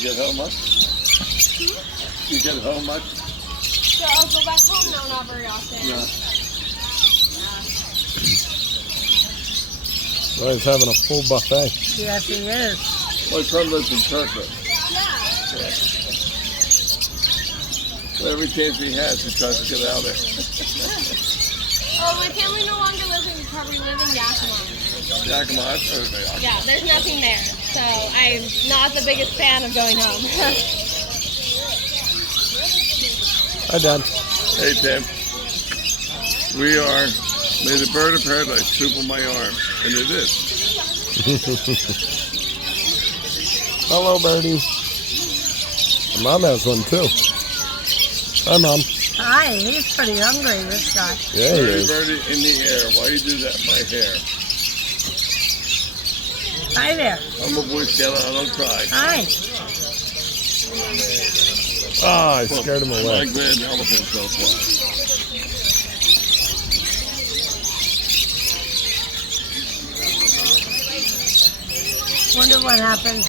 You get home much? You get home much? So I'll go back home? No, not very often. No. Well, he's having a full buffet. Yes, he is. My son lives in Turkey. Yeah. So every chance he has, he tries to get out there. Oh, my family no longer lives in Detroit. We live in Yakima. Yakima, I've heard of it. Yeah, there's nothing there. So I'm not the biggest fan of going home. Hi, Dad. Hey, Tim. We are, may the bird of paradise swoop on my arm. And it is. Hello, Birdie. Mom has one, too. Hi, Mom. Hi, he's pretty hungry, this guy. Yeah, he Birdie, is. birdie in the air. Why you do that in my hair? Hi there. I'm a Boy Scout. I don't cry. Hi. Ah, I scared him My away. grand elephants don't fly. Wonder what happens